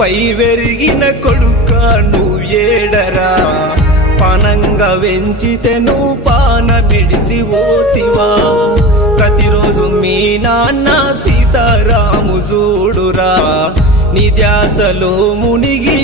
పై వెరిగిన కొడుక నువ్వు ఏడరా పనంగా వెంచితే నువ్వు పానమిడిసి ఓతివా ప్రతిరోజు మీ నాన్న సీతారాము చూడురా నీ ధ్యాసలో మునిగి